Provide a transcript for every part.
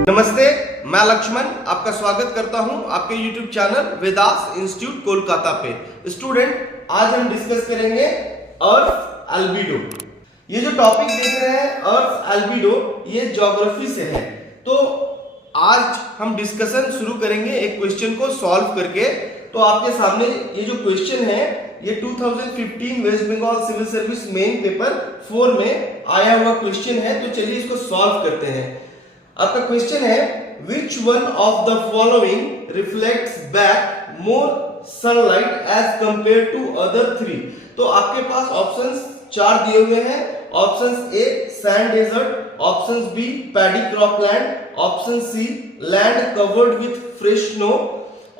नमस्ते, मैं लक्ष्मण आपका स्वागत करता हूं आपके YouTube channel Vedas institute Kolkata पे। स्टूडेंट, आज हम डिस्कस करेंगे अर्थ एल्बिडो। ये जो टॉपिक देख रहे हैं अर्थ एल्बिडो, ये ज्योग्राफी से है। तो आज हम डिस्कशन शुरू करेंगे एक क्वेश्चन को सॉल्व करके। तो आपके सामने ये जो क्वेश्चन है ये 2015 waste Bengal civil service main paper 4 में आया हुआ क्वेश्चन है। तो चलिए इसको सॉल्व करते हैं। आपका क्वेश्चन है which one of the following reflects back more sunlight as compared to other three। तो आपके पास ऑप्शंस 4 दिए हुए हैं। Options A sand desert, options B paddy cropland, option C land covered with fresh snow,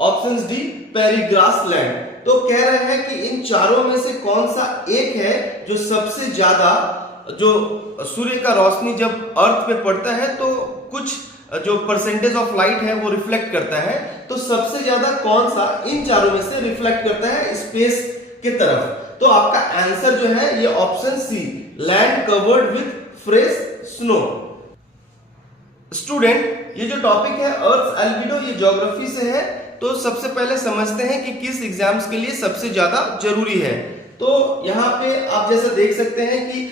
options D prairie grass land. तो कह रहे हैं कि इन चारों में से कौन सा एक है जो सबसे ज्यादा, जो सूर्य का रोशनी जब अर्थ पे पड़ता है तो कुछ जो परसेंटेज ऑफ लाइट है वो रिफ्लेक्ट करता है। तो सबसे ज्यादा कौन सा इन चारों में से रिफ्लेक्ट करता है स्पेस की तरफ। तो आपका आंसर जो है ये option C land covered with fresh snow. Student, ये जो टॉपिक है अर्थ एल्बिडो, ये ज्योग्राफी से है। तो सबसे पहले समझते हैं कि किस एग्जाम्स के लिए सबसे ज्यादा जरूरी है। तो यहाँ पे आप जैसे देख सकते हैं कि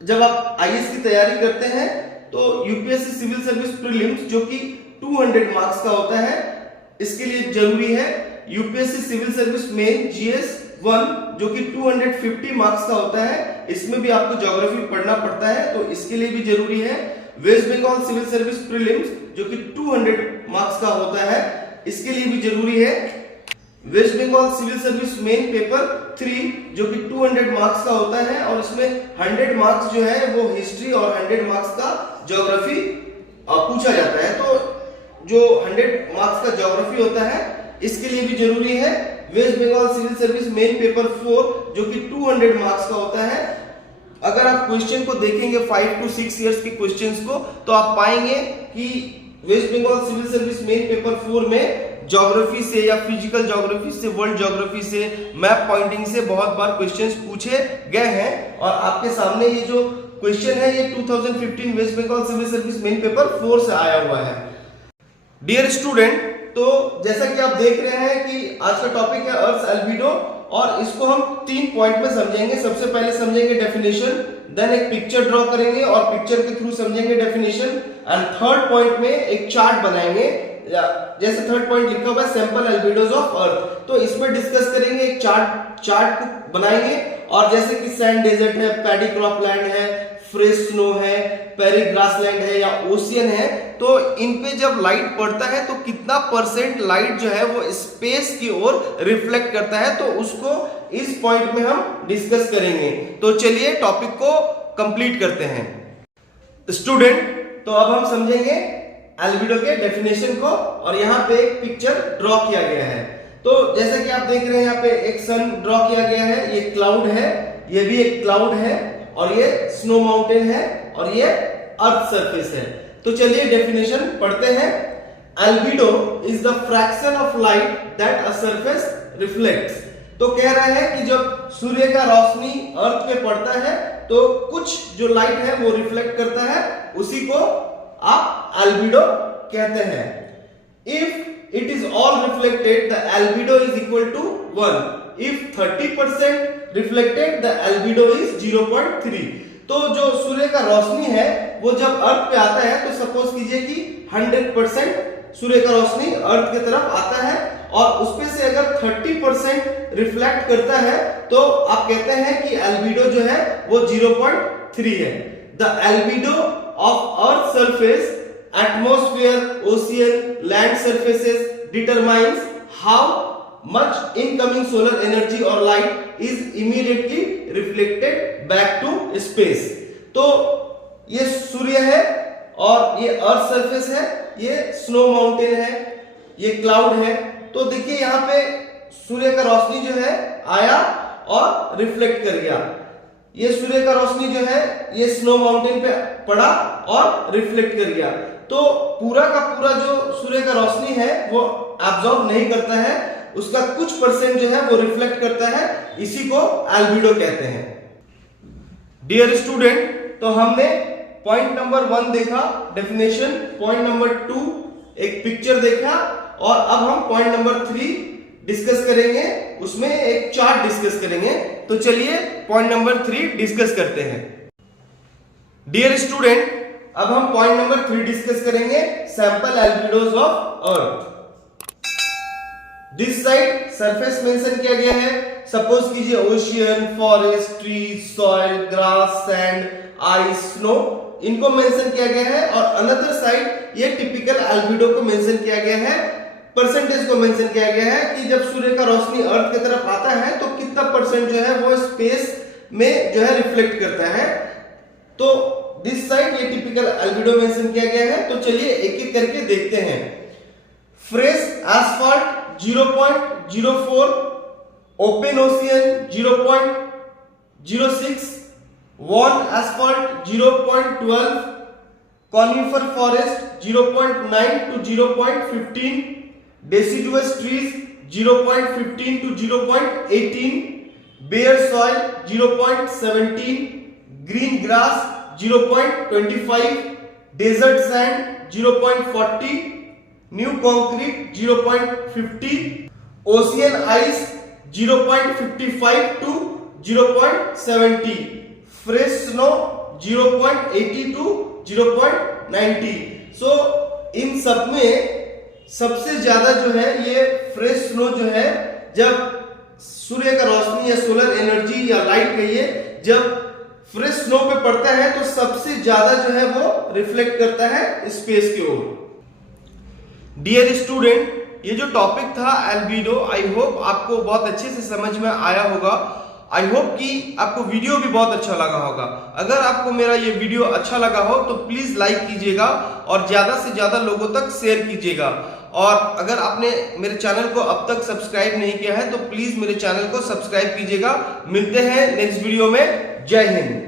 जब आप आईएएस की तैयारी करते हैं तो यूपीएससी सिविल सर्विस प्रीलिम्स जो कि 200 मार्क्स का होता है, इसके लिए जरूरी है। UPSC civil service main GS 1 जो कि 250 मार्क्स का होता है, इसमें भी आपको ज्योग्राफी पढ़ना पड़ता है, तो इसके लिए भी जरूरी है। West Bengal civil service prelims जो कि 200 मार्क्स का होता है, इसके लिए भी जरूरी है। West Bengal civil service main paper 3 जो कि 200 मार्क्स का होता है और इसमें 100 मार्क्स जो है वो हिस्ट्री और 100 मार्क्स का ज्योग्राफी पूछा जाता है। तो जो 100 मार्क्स का ज्योग्राफी होता है इसके लिए भी जरूरी है। West Bengal civil service main paper 4 जो कि 200 मार्क्स का होता है। अगर आप क्वेश्चन को देखेंगे 5 to 6 इयर्स के क्वेश्चंस को, तो आप पाएंगे कि west Bengal civil service main paper 4 में ज्योग्राफी से या फिजिकल ज्योग्राफी से, वर्ल्ड ज्योग्राफी से, मैप पॉइंटिंग से बहुत बार क्वेश्चंस पूछे गए हैं। और आपके सामने ये जो क्वेश्चन है ये 2015 waste Bengal civil service main paper 4 से आया हुआ है। डियर स्टूडेंट, तो जैसा कि आप देख रहे हैं कि आज का टॉपिक है अर्थ एल्बिडो और इसको हम 3 पॉइंट में समझेंगे। सबसे पहले समझेंगे डेफिनेशन, देन एक पिक्चर ड्रॉ करेंगे और पिक्चर के थ्रू समझेंगे डेफिनेशन, एंड थर्ड पॉइंट में एक चार्ट बनाएंगे। जैसे थर्ड पॉइंट लिखा हुआ है सैंपल एल्बिडोज ऑफ अर्थ, तो इसमें डिस्कस करेंगे, एक चार्ट को बनाएंगे। और जैसे कि सैंड डेजर्ट है, पैडी क्रॉपलैंड है, फ्रेश स्नो है, पेरी ग्रासलैंड है या ओशियन है, तो इन पे जब लाइट पड़ता है तो कितना परसेंट लाइट जो है वो स्पेस की ओर रिफ्लेक्ट करता है, तो उसको इस पॉइंट में हम डिस्कस करेंगे। तो चलिए टॉपिक को कंप्लीट करते हैं। स्टूडेंट, तो अब हम समझेंगे एल्बिडो के डेफिनेशन को और यहाँ पे एक पिक्चर ड्रॉ किया गया है। तो जैसे कि आप देख रहे हैं यहाँ पे एक सन ड्रॉ किया गया है, ये क्लाउड है, ये भी एक क्लाउड है और ये स्नो माउंटेन है और ये अर्थ सरफेस है। तो चलिए डेफिनेशन पढ़ते हैं। Albedo is the fraction of light that a surface reflects. तो कह रहा है कि जब सूर्य का रोशनी अर्थ पे पड़ता है तो कुछ जो लाइट है वो रिफ्लेक्ट करता है, उसी को आप एल्बिडो कहते हैं। If it is all reflected the albedo is equal to 1। If 30% reflected the albedo is 0.3। तो जो सूर्य का रोशनी है वो जब अर्थ पे आता है तो सपोज कीजिए कि 100% सूर्य का रोशनी अर्थ की तरफ आता है और उसमें से अगर 30% रिफ्लेक्ट करता है तो आप कहते हैं कि एल्बिडो जो है वो 0.3 है। The albedo of Earth's surface, atmosphere, ocean, land surfaces determines how much incoming solar energy or light is immediately reflected back to space। तो ये सूर्य है और ये अर्थ सरफेस है, ये स्नो माउंटेन है, ये क्लाउड है। तो देखिए यहाँ पे सूर्य का रोशनी जो है आया और रिफ्लेक्ट कर गया। ये सूर्य का रोशनी जो है ये स्नो माउंटेन पे पड़ा और रिफ्लेक्ट कर गया। तो पूरा का पूरा जो सूर्य का रोशनी है वो एब्जॉर्ब नहीं करता है, उसका कुछ परसेंट जो है वो रिफ्लेक्ट करता है, इसी को एल्बिडो कहते हैं। डियर स्टूडेंट, तो हमने पॉइंट नंबर 1 देखा डेफिनेशन, पॉइंट नंबर 2 एक पिक्चर देखा, और अब हम पॉइंट नंबर 3 डिस्कस करेंगे, उसमें एक चार्ट डिस्कस करेंगे। तो चलिए पॉइंट नंबर 3 डिस्कस करते हैं। डियर स्टूडेंट, अब हम पॉइंट नंबर 3 डिस्कस करेंगे, sample albedos of earth. This side surface mention किया गया है, सपोज कीजिए ocean, forest, trees, soil, grass, sand, ice, snow, इनको मेंशन किया गया है। और अनदर साइड ये टिपिकल एल्बिडो को मेंशन किया गया है, परसेंटेज को मेंशन किया गया है कि जब सूर्य का रोशनी अर्थ की तरफ आता है तो कितना परसेंट जो है वो स्पेस में जो है रिफ्लेक्ट करता है। तो दिस साइड ये टिपिकल एल्बिडो मेंशन किया गया है। तो चलिए एक एक करके देखते हैं। Fresh asphalt 0.04, open ocean 0.06, worn asphalt 0.12, conifer forest 0.9 to 0.15, deciduous trees 0.15 to 0.18, bare soil 0.17, green grass 0.25, desert sand 0.40, new concrete 0.50, ocean ice 0.55 to 0.70, fresh snow 0.80 to 0.90। सो इन सब में सबसे ज्यादा जो है ये फ्रेश स्नो जो है, जब सूर्य का रोशनी या सोलर एनर्जी या लाइट कहिए जब फ्रेश स्नो पे पड़ता है तो सबसे ज्यादा जो है वो रिफ्लेक्ट करता है स्पेस की ओर। डियर स्टूडेंट, ये जो टॉपिक था एल्बिडो, आई होप आपको बहुत अच्छे से समझ में आया होगा। आई होप कि आपको वीडियो भी बहुत अच्छा लगा होगा। अगर आपको मेरा ये वीडियो अच्छा लगा हो तो प्लीज लाइक कीजिएगा और ज्यादा से ज्यादा लोगों तक शेयर कीजिएगा। और अगर आपने मेरे चैनल को अब तक सब्सक्राइब नहीं किया है तो प्लीज मेरे चैनल को सब्सक्राइब कीजिएगा। मिलते हैं नेक्स्ट वीडियो में। जय हिंद।